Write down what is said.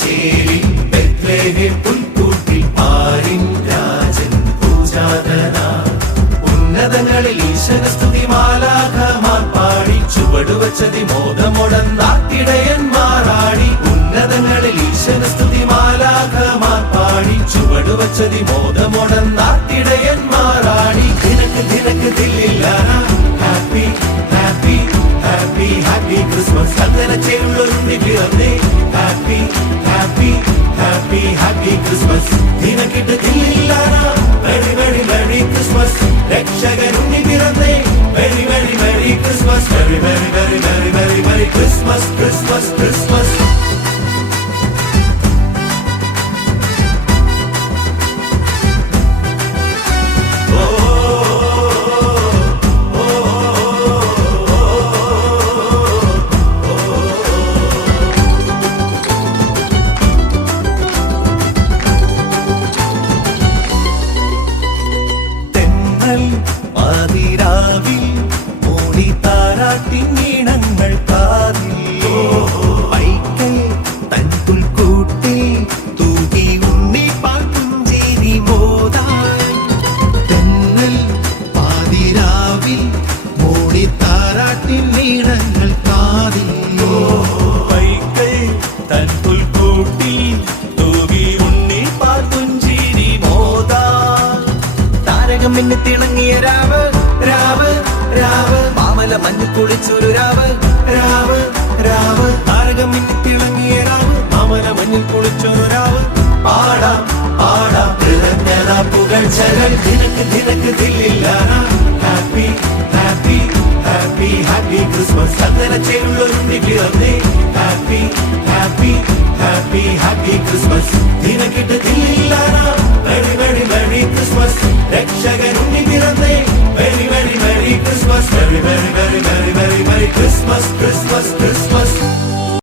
ചേരി ബെത്ലഹേം പുൽക്കൂട്ടിൽ പാരിൻ രാജൻ പൂജാതന ഉന്നതങ്ങളിൽ ഈശ്വരസ്തുതി മാലാഖമാർ പാടി ചുവടുവച്ചതി മോദമൊടന്നാട്ടിടയന്മാരാടി ഉന്നതങ്ങളിൽ ഈശ്വരസ്തുതി മാലാഖമാർ പാടി ചുവടുവച്ചതി മോദമൊടന്നാട്ടിടയന്മാരാടി ദിനക്ക് ദിനക്ക് ദില്ലില്ലാന happy happy happy happy Christmas അങ്ങനെ ചേരുള്ളൊരുണ്ണി പിറന്നേ happy happy happy happy Christmas ദിനക്കിട്ട് ദില്ലില്ലാന വെരി വെരി വെരി ക്രിസ്മസ് രക്ഷകനുണ്ണി പിറന്നേ very very very Christmas very very very very very very Christmas Christmas Christmas പാതിരാവിൽ മൂടി താരാട്ടിനീണങ്ങൾ കാതിൽ വൈക്കൽ തൻ പുൽക്കൂട്ടിൽ തൂകി ഉണ്ണി പാട്ടുഞ്ചേരി മോദാൻ തെന്നൽ പാതിരാവിൽ മൂടി താരാട്ടിനീണങ്ങൾ കാതിൽ വൈക്കൽ തൻ പുൽക്കൂട്ടിൽ തൂകി ഉണ്ണി പാട്ടുഞ്ചേരി മോദാൻ താരകം മിന്നി തിളങ്ങിയ രാവ് രാവ് രാവ് മാമല മഞ്ഞു കുളിച്ചൊരു രാവ് രാവ് രാവ് താരകം മിന്നി തിളങ്ങിയ രാവ് മാമല മഞ്ഞിൽ കുളിച്ചൊരു രാവ് പാടാം പാടാം കൃതജ്ഞത പുകഴ്ചകൾ ദിനക്ക് ദിനക്ക് ദില്ലില്ലാന happy happy happy happy Christmas അങ്ങനെ ചേരുള്ളൊരുണ്ണി പിറന്നേ happy happy happy happy Christmas ദിനക്കിട്ട് ദില്ലില്ലാന